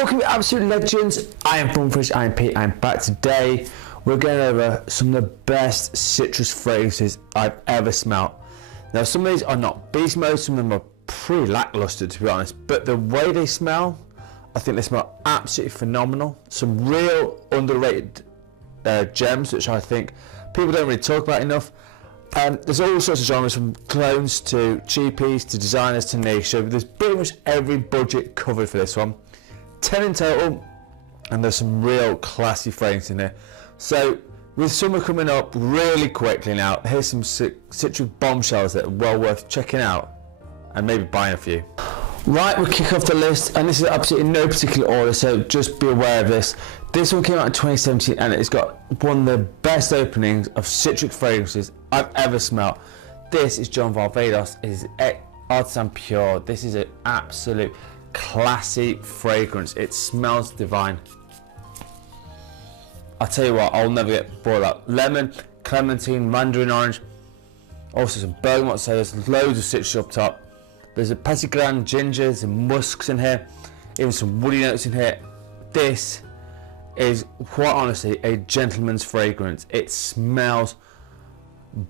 Welcome to Absolute Legends. I am Funfish, I am Pete, I am back today. We're going over some of the best citrus fragrances I've ever smelled. Now some of these are not beast mode, some of them are pretty lackluster to be honest, but the way they smell, I think they smell absolutely phenomenal. Some real underrated gems which I think people don't really talk about enough. There's all sorts of genres, from clones to cheapies to designers to niche, so there's pretty much every budget covered for this one. 10 in total, and there's some real classy fragrances in there. So with summer coming up really quickly now, here's some citrus bombshells that are well worth checking out and maybe buying a few. Right, we'll kick off the list, and this is absolutely in no particular order, so just be aware of this. This one came out in 2017 and it's got one of the best openings of citric fragrances I've ever smelled. This is John Varvatos. It is Artisan Pure. This is an absolute classy fragrance. It smells divine. I'll tell you what, I'll never get bored of that. Lemon, clementine, mandarin orange, also some bergamot, so there's loads of citrus up top. There's a petitgrain, ginger, some musks in here, even some woody notes in here. This is quite honestly a gentleman's fragrance. It smells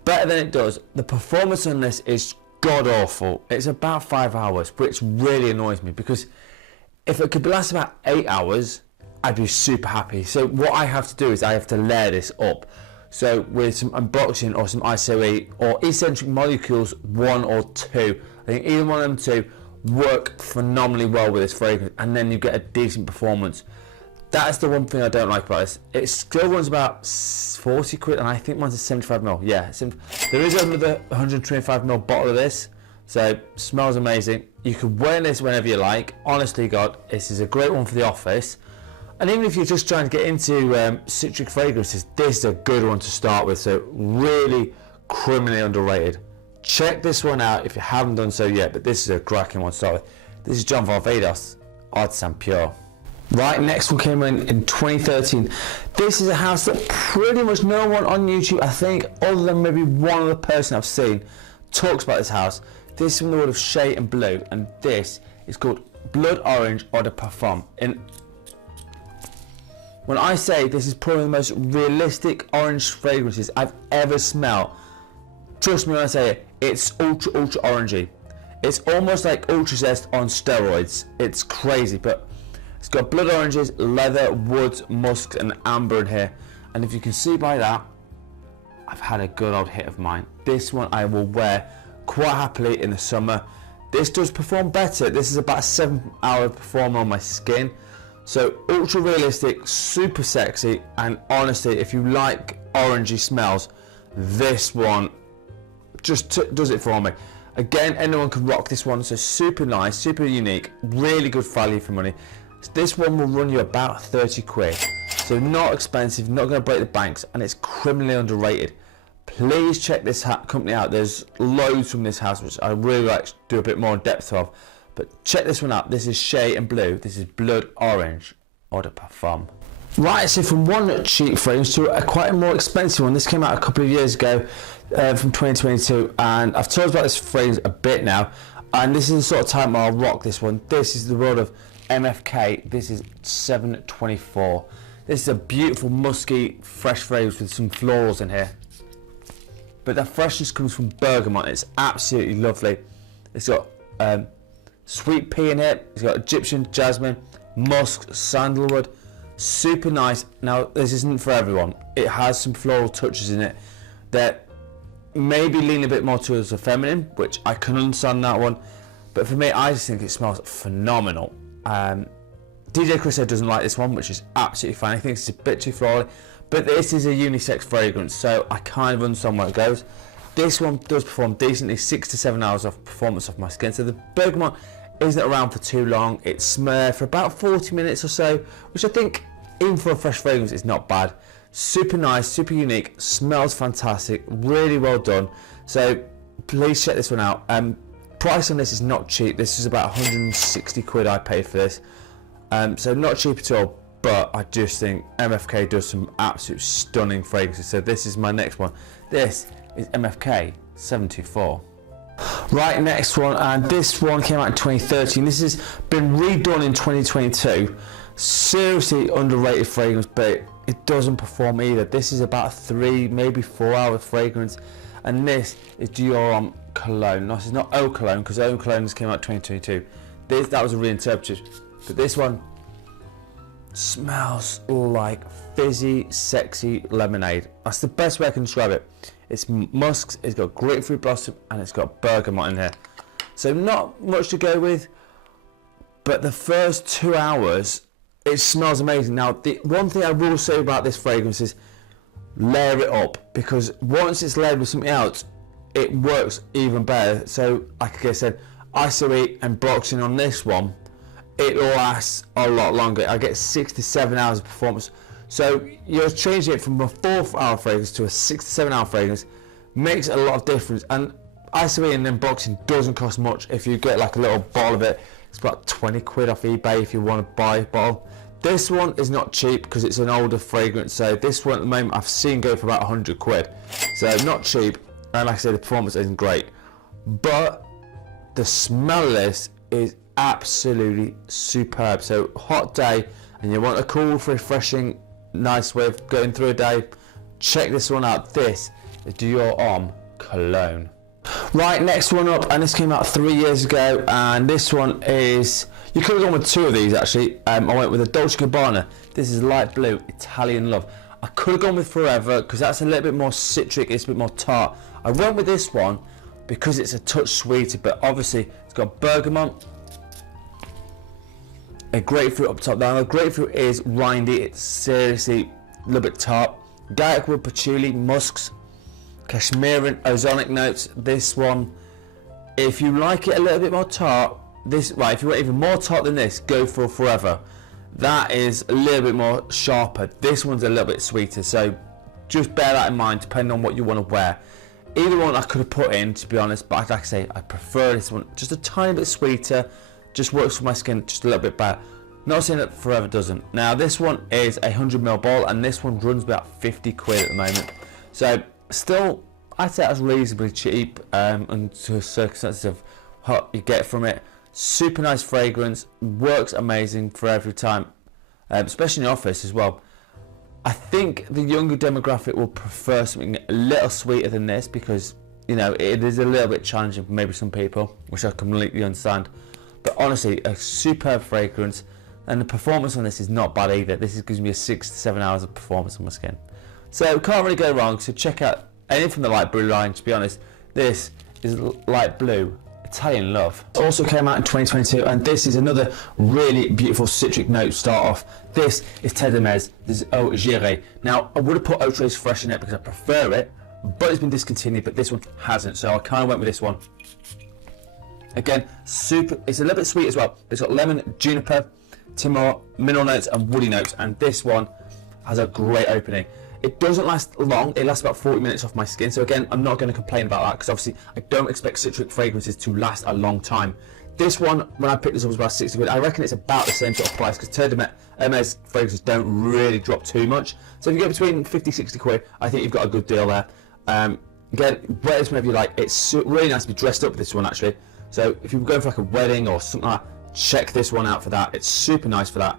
better than it does. The performance on this is god awful. It's about 5 hours, which really annoys me, because if it could last about 8 hours, I'd be super happy. So what I have to do is I have to layer this up. So with some unboxing or some ISOE or eccentric molecules 1 or 2, I think either one of them two work phenomenally well with this fragrance, and then you get a decent performance. That's the one thing I don't like about this. It still runs about 40 quid, and I think mine's a 75ml. Yeah, there is another 125ml bottle of this, so smells amazing. You can wear this whenever you like. Honestly, God, this is a great one for the office. And even if you're just trying to get into citric fragrances, this is a good one to start with. So really criminally underrated. Check this one out if you haven't done so yet, but this is a cracking one to start with. This is John Varvatos, Artisan Pure. Right, next one came in 2013. This is a house that pretty much no one on YouTube, I think, other than maybe one other person I've seen, talks about this house. This is from the world of Shay and Blue, and this is called Blood Orange Eau de Parfum. When I say this is probably the most realistic orange fragrances I've ever smelled, trust me when I say it, it's ultra orangey. It's almost like Ultra Zest on steroids. It's crazy, but it's got blood oranges, leather, woods, musk and amber in here. And if you can see by that, I've had a good old hit of mine. This one I will wear quite happily in the summer. This does perform better. This is about a 7-hour performer on my skin. So ultra realistic, super sexy, and honestly, if you like orangey smells, this one just does it for me. Again, anyone can rock this one, so super nice, super unique, really good value for money. This one will run you about 30 quid, so not expensive, not going to break the banks, and it's criminally underrated. Please check this company out. There's loads from this house which I really like to do a bit more in depth of, but check this one out. This is Shay and Blue. This is Blood Orange Eau de Parfum. Right, so from one cheap fragrance to quite a more expensive one. This came out a couple of years ago, from 2022, and I've talked about this fragrance a bit now, and this is the sort of time I'll rock this one. This is the world of MFK. This is 724. This is a beautiful musky fresh fragrance with some florals in here, but the freshness comes from bergamot. It's absolutely lovely. It's got sweet pea in here. It's got Egyptian jasmine, musk, sandalwood. Super nice. Now this isn't for everyone. It has some floral touches in it that maybe lean a bit more towards the feminine, which I can understand that one, but for me, I just think it smells phenomenal. DJ Chris doesn't like this one, which is absolutely fine. I think it's a bit too floral, but this is a unisex fragrance, so I kind of understand where it goes. This one does perform decently, 6 to 7 hours of performance off my skin, so the bergamot isn't around for too long. It's smeared for about 40 minutes or so, which I think, even for a fresh fragrance, is not bad. Super nice, super unique, smells fantastic, really well done. So please check this one out. Price on this is not cheap. This is about 160 quid I paid for this. So not cheap at all, but I just think MFK does some absolute stunning fragrances. So this is my next one. This is MFK 724. Right, next one, and this one came out in 2013. This has been redone in 2022. Seriously underrated fragrance, but it doesn't perform either. This is about 3, maybe 4 hour fragrance, and this is Dior Homme Cologne. No, this is not Eau Cologne, because Eau Cologne just came out 2022. That was a reinterpreted, but this one smells like fizzy, sexy lemonade. That's the best way I can describe it. It's musks, it's got grapefruit blossom, and it's got bergamot in here. So not much to go with, but the first 2 hours, it smells amazing. Now, the one thing I will say about this fragrance is layer it up, because once it's layered with something else, it works even better. So, like I said, ISOE and boxing on this one, it lasts a lot longer. I get 6 to 7 hours of performance. So you're changing it from a 4-hour fragrance to a 6 to 7 hour fragrance, makes a lot of difference. And ISOE and then boxing doesn't cost much. If you get like a little bottle of it, it's about 20 quid off eBay if you want to buy a bottle. This one is not cheap because it's an older fragrance, so this one at the moment I've seen go for about 100 quid. So not cheap, and like I said, the performance isn't great. But the smell of this is absolutely superb. So hot day and you want a cool, refreshing, nice way of going through a day, check this one out. This is Dior Homme Cologne. Right, next one up, and this came out 3 years ago, and this one is, you could have gone with 2 of these actually. I went with a Dolce Gabbana. This is light blue, Italian Love. I could have gone with Forever because that's a little bit more citric, it's a bit more tart. I went with this one because it's a touch sweeter, but obviously it's got bergamot, a grapefruit up top. Now the grapefruit is rindy, it's seriously a little bit tart. Garlic wood, patchouli, musks, cashmere, ozonic notes. This one, if you like it a little bit more tart, this, right, if you want even more tart than this, go for Forever. That is a little bit more sharper. This one's a little bit sweeter, so just bear that in mind depending on what you want to wear. Either one I could have put in, to be honest, but like I say, I prefer this one just a tiny bit sweeter, just works for my skin just a little bit better. Not saying that Forever doesn't. Now this one is a 100ml bottle, and this one runs about 50 quid at the moment, so still I'd say that's reasonably cheap, and to circumstances of what you get from it. Super nice fragrance, works amazing for every time, especially in the office as well. I think the younger demographic will prefer something a little sweeter than this, because you know it is a little bit challenging for maybe some people, which I completely understand. But honestly, a superb fragrance, and the performance on this is not bad either. This gives me a 6 to 7 hours of performance on my skin, so can't really go wrong. So check out anything from the light blue line. To be honest, this is light blue Italian Love. It also came out in 2022, and this is another really beautiful citric note start off. This is Terre. This is Eau Givree. Now I would have put Eau Trace Fresh in it because I prefer it, but it's been discontinued, but this one hasn't, so I kind of went with this one. Again, super, it's a little bit sweet as well. It's got lemon, juniper, timor, mineral notes and woody notes, and this one has a great opening. It doesn't last long, it lasts about 40 minutes off my skin, so again, I'm not going to complain about that because obviously I don't expect citric fragrances to last a long time. This one, when I picked this up, was about 60 quid. I reckon it's about the same sort of price because Hermes fragrances don't really drop too much. So if you get between 50-60 quid, I think you've got a good deal there. Again, wear this whenever you like. It's really nice to be dressed up with this one actually. So if you're going for like a wedding or something like that, check this one out for that. It's super nice for that.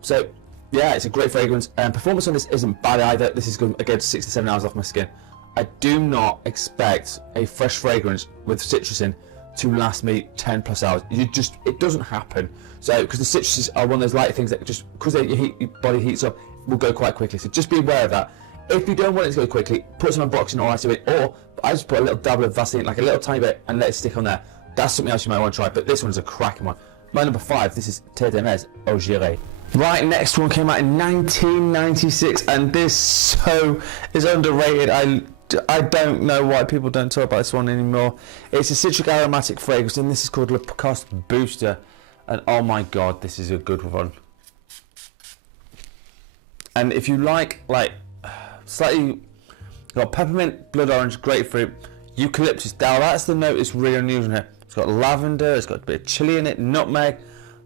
So yeah, it's a great fragrance, and performance on this isn't bad either. This is good, again, 6 to 7 hours off my skin. I do not expect a fresh fragrance with citrus in to last me 10 plus hours. It doesn't happen. So because the citruses are one of those light things that just, because your body heats up, will go quite quickly. So just be aware of that. If you don't want it to go quickly, put some unboxing or ISO it, or I just put a little dabble of Vaseline, like a little tiny bit, and let it stick on there. That's something else you might want to try, but this one's a cracking one. My number 5, this is Terre Eau Givree. Right, next one came out in 1996, and this is underrated. I don't know why people don't talk about this one anymore. It's a citric aromatic fragrance, and this is called Lacoste Booster, and oh my god, this is a good one. And if you like slightly got peppermint, blood orange, grapefruit, eucalyptus. Now that's the note that's really unusual here. It's got lavender, it's got a bit of chili in it, nutmeg,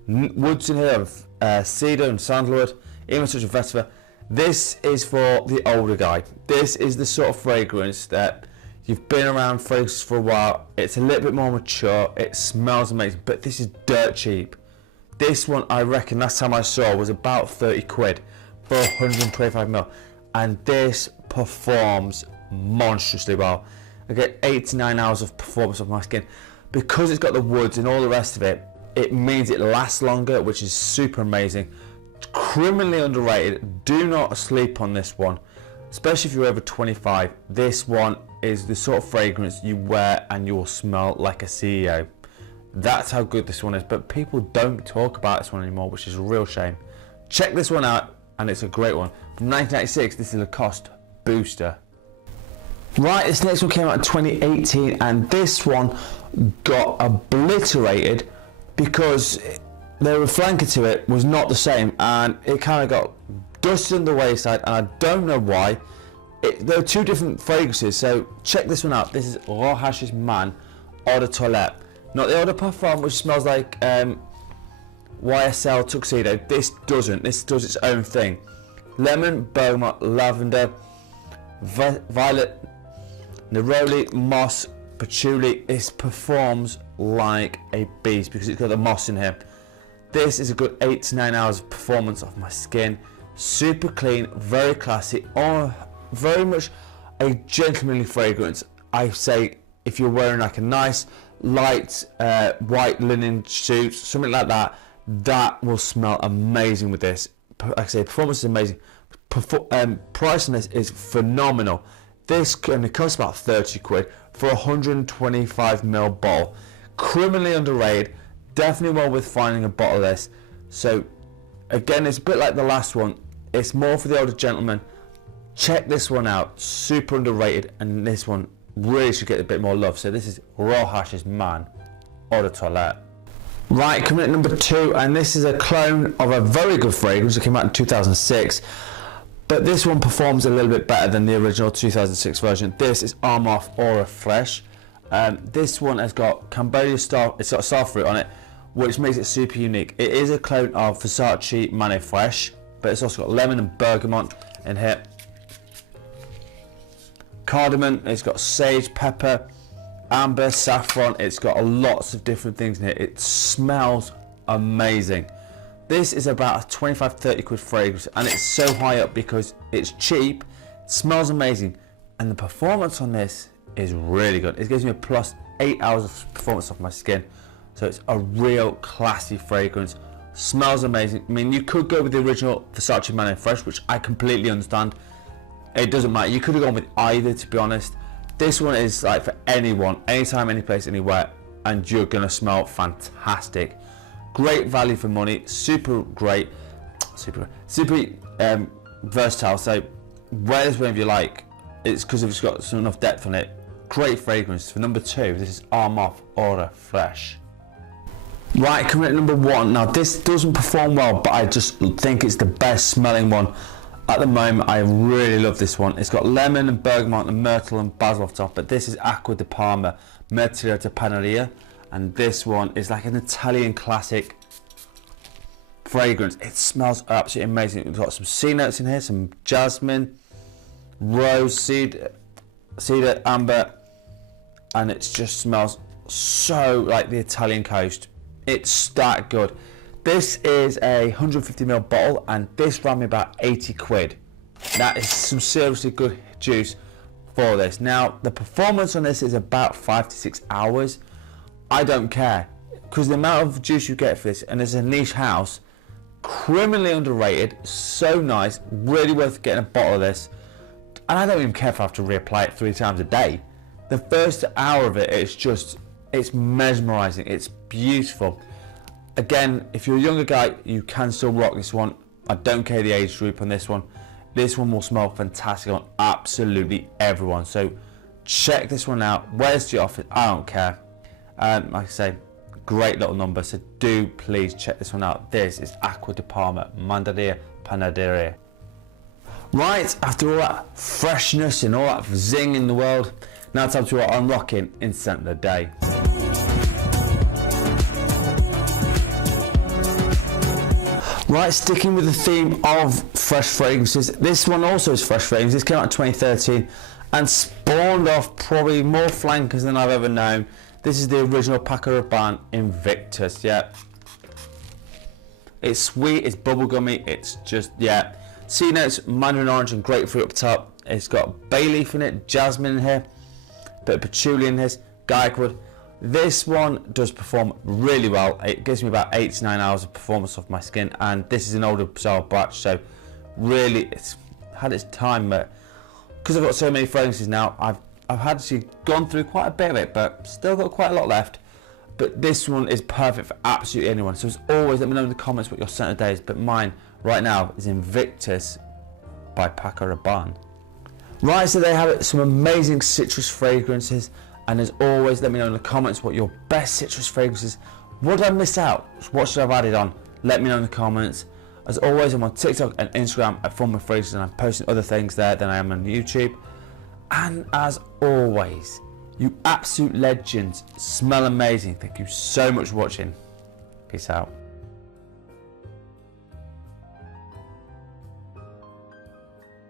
woods in here of cedar and sandalwood, even such a vetiver. This is for the older guy. This is the sort of fragrance that you've been around fragrances for a while. It's a little bit more mature. It smells amazing, but this is dirt cheap. This one, I reckon, last time I saw was about 30 quid for 125ml. And this performs monstrously well. I get 8 to 9 hours of performance of my skin. Because it's got the woods and all the rest of it, it means it lasts longer, which is super amazing. Criminally underrated. Do not sleep on this one, especially if you're over 25. This one is the sort of fragrance you wear and you will smell like a CEO. That's how good this one is, but people don't talk about this one anymore, which is a real shame. Check this one out, and it's a great one. From 1996, this is a Lacoste Booster. Right, this next one came out in 2018, and this one got obliterated because the flanker to it was not the same, and it kind of got dusted on the wayside, and I don't know why. There are two different fragrances, so check this one out. This is Rochas Man Eau de Toilette. Not the Eau de Parfum, which smells like YSL Tuxedo. This doesn't. This does its own thing. Lemon, bergamot, lavender, violet, neroli, moss, patchouli. This performs like a beast because it's got the moss in here. This is a good 8 to 9 hours of performance of my skin. Super clean, very classy, very much a gentlemanly fragrance. I say if you're wearing like a nice light white linen suit, something like that, that will smell amazing with this. Like I say, performance is amazing. Price on this is phenomenal. This only costs about 30 quid for a 125ml bottle. Criminally underrated. Definitely well worth finding a bottle of this. So again, it's a bit like the last one. It's more for the older gentleman. Check this one out. Super underrated, and this one really should get a bit more love. So this is Rochas Man Eau de Toilette. Right, coming at number 2, and this is a clone of a very good fragrance that came out in 2006, but this one performs a little bit better than the original 2006 version. This is Armaf Aura Fresh. This one has got Cambodia star. It's got a star fruit on it, which makes it super unique. It is a clone of Versace Mane Fresh, but it's also got lemon and bergamot in here. Cardamom. It's got sage, pepper, amber, saffron. It's got lots of different things in here. It smells amazing. This is about a 25-30 quid fragrance, and it's so high up because it's cheap, smells amazing, and the performance on this is really good. It gives me a plus 8 hours of performance off my skin, so it's a real classy fragrance. Smells amazing. I mean, you could go with the original Versace Man Fresh, which I completely understand. It doesn't matter. You could have gone with either, to be honest. This one is like for anyone, anytime, any place, anywhere, and you're gonna smell fantastic. Great value for money, super great, super versatile. So wear this whenever you like. It's because it's got enough depth on it. Great fragrance. For number 2, this is Armaf Aura Fresh. Right, coming at number 1. Now this doesn't perform well, but I just think it's the best smelling one at the moment. I really love this one. It's got lemon and bergamot and myrtle and basil off top, but this is Acqua di Parma Mirto de Panarea, and this one is like an Italian classic fragrance. It smells absolutely amazing. We've got some sea notes in here, some jasmine, rose, cedar, amber, and it just smells so like the Italian coast. It's that good. This is a 150ml bottle, and this ran me about 80 quid. That is some seriously good juice for this. Now, the performance on this is about 5 to 6 hours. I don't care, because the amount of juice you get for this, and it's a niche house, criminally underrated, so nice, really worth getting a bottle of this. And I don't even care if I have to reapply it 3 times a day. The first hour of it, it's mesmerizing, it's beautiful. Again, if you're a younger guy, you can still rock this one. I don't care the age group on this one. This one will smell fantastic on absolutely everyone. So check this one out. Where's the office? I don't care. Like I say, great little number. So do please check this one out. This is Acqua di Parma Panarea. Right, after all that freshness and all that zing in the world, now time to our unlocking instant of the day. Right, sticking with the theme of fresh fragrances, this one also is fresh fragrance. This came out in 2013 and spawned off probably more flankers than I've ever known. This is the original Paco Rabanne Invictus, yeah. It's sweet, it's bubblegummy, it's just, yeah. C notes, mandarin orange and grapefruit up top. It's got bay leaf in it, jasmine in here, bit of patchouli in this, garlic wood. This one does perform really well. It gives me about 8 to 9 hours of performance off my skin, and this is an older style batch, so really it's had its time, but because I've got so many fragrances now, I've actually gone through quite a bit of it, but still got quite a lot left. But this one is perfect for absolutely anyone. So as always, let me know in the comments what your scent of the day is. But mine right now is Invictus by Paco Rabanne. Right, so they have it, some amazing citrus fragrances. And as always, let me know in the comments what your best citrus fragrances. What did I miss out? What should I have added on? Let me know in the comments. As always, I'm on TikTok and Instagram at Form of Fragrances, and I'm posting other things there than I am on YouTube. And as always, you absolute legends, smell amazing. Thank you so much for watching. Peace out.